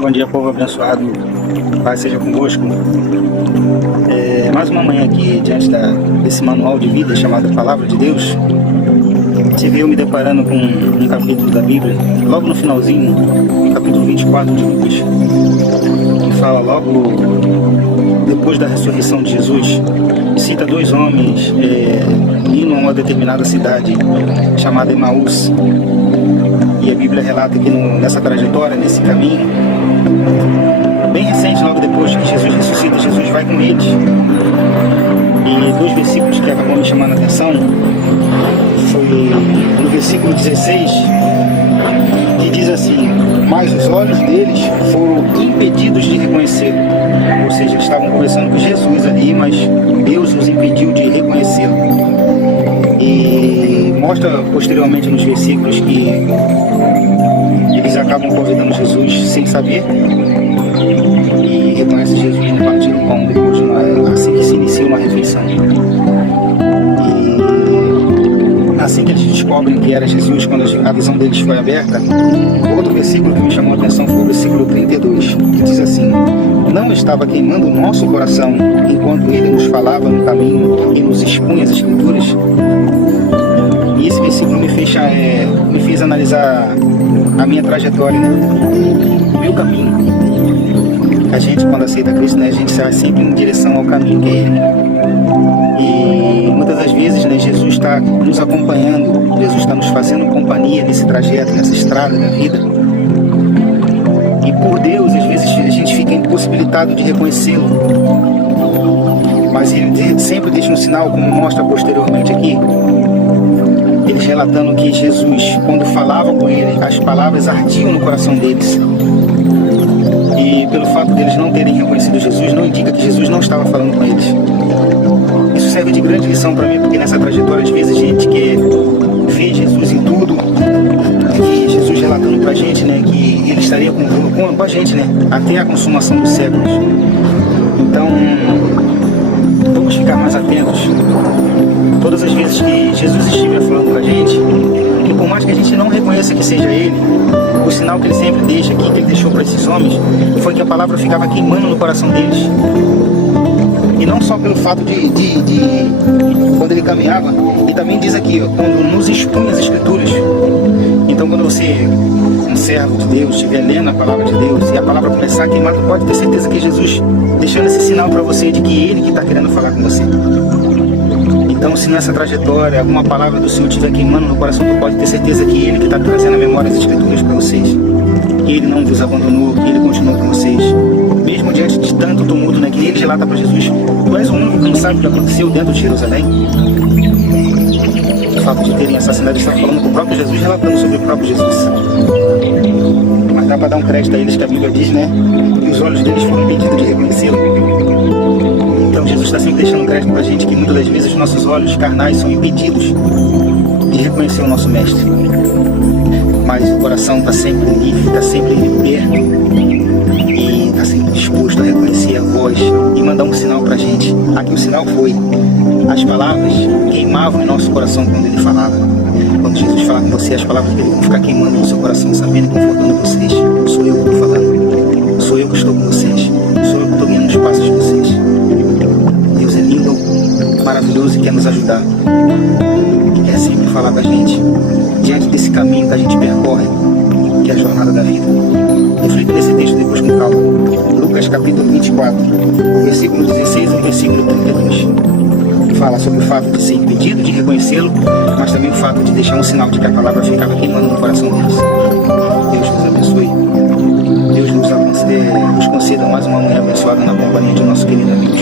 Bom dia, povo abençoado. Paz seja convosco. Mais uma manhã aqui diante desse manual de vida chamado Palavra de Deus. Tive eu me deparando com um capítulo da Bíblia, logo no finalzinho, capítulo 24 de Lucas, que fala logo depois da ressurreição de Jesus. Cita dois homens indo a uma determinada cidade chamada Emaús. E a Bíblia relata que nessa trajetória, nesse caminho, bem recente, logo depois que Jesus ressuscita, Jesus vai com eles. E dois versículos que acabam me chamando a atenção foi no versículo 16, que diz assim: mas os olhos deles foram impedidos de reconhecê-lo. Ou seja, eles estavam conversando com Jesus ali, mas Deus os impediu de reconhecê-lo. E mostra posteriormente nos versículos que eles acabam convidando Jesus sem saber e reconhecem Jesus no partir do pão depois assim que se inicia uma refeição. E assim que eles descobrem que era Jesus, quando a visão deles foi aberta, outro versículo que me chamou a atenção foi o versículo 32, que diz assim: não estava queimando o nosso coração enquanto ele nos falava no caminho e nos expunha as Escrituras. E esse versículo me fez analisar a minha trajetória, né? O meu caminho. A gente, quando aceita Cristo, né, a gente sai sempre em direção ao caminho que é Ele. E muitas das vezes, né, Jesus está nos acompanhando, Jesus está nos fazendo companhia nesse trajeto, nessa estrada da vida. E por Deus, às vezes, a gente fica impossibilitado de reconhecê-lo. Mas Ele sempre deixa um sinal, como mostra posteriormente aqui. Eles relatando que Jesus, quando falava com eles, as palavras ardiam no coração deles. E pelo fato deles não terem reconhecido Jesus, não indica que Jesus não estava falando com eles. Isso serve de grande lição para mim, porque nessa trajetória, às vezes, a gente quer ver Jesus em tudo. E Jesus relatando para a gente, né, que Ele estaria com a gente, né, até a consumação dos séculos. Então, vamos ficar mais atentos. Todas as vezes que Jesus estiver falando com a gente, que por mais que a gente não reconheça que seja Ele, o sinal que Ele sempre deixa aqui, que Ele deixou para esses homens, foi que a palavra ficava queimando no coração deles. E não só pelo fato de quando Ele caminhava, e também diz aqui, ó, quando nos expunha as Escrituras. Então, quando você, um servo de Deus, estiver lendo a palavra de Deus e a palavra começar a queimar, tu pode ter certeza que é Jesus deixando esse sinal para você de que Ele que está querendo falar com você. Então, se nessa trajetória alguma palavra do Senhor estiver queimando no coração, tu pode ter certeza que Ele que está trazendo a memória das Escrituras para vocês. Que Ele não vos abandonou, que Ele continua com vocês. Mesmo diante de tanto tumulto, né, que Ele relata para Jesus: tu és o único que não sabe o que aconteceu dentro de Jerusalém. O fato de terem assassinado, eles estavam falando com o próprio Jesus, relatando sobre o próprio Jesus. Mas dá para dar um crédito a eles, que a Bíblia diz, né, que os olhos deles foram impedidos de reconhecê-lo. Então Jesus está sempre deixando um crédito para a gente, que muitas das vezes os nossos olhos carnais são impedidos de reconhecer o nosso Mestre. Mas o coração está sempre livre, está sempre liberto e está sempre disposto a reconhecer a voz e mandar um sinal para a gente. Aqui o sinal foi: as palavras queimavam em nosso coração quando Ele falava. Quando Jesus falar com você, as palavras dele vão ficar queimando no seu coração, sabendo e confortando vocês. Sou eu que estou falando, sou eu que estou com vocês, sou eu que estou guiando os passos de vocês. Deus é lindo, maravilhoso e quer nos ajudar. E quer sempre falar com a gente diante desse caminho que a gente percorre, que é a jornada da vida. Reflita nesse texto depois com calma. Lucas capítulo 24, versículo 16 e versículo 32. Fala sobre o fato de ser impedido de reconhecê-lo, mas também o fato de deixar um sinal de que a palavra ficava queimando no coração deles. Deus nos abençoe. Deus nos conceda mais uma manhã abençoada na companhia de nosso querido amigo.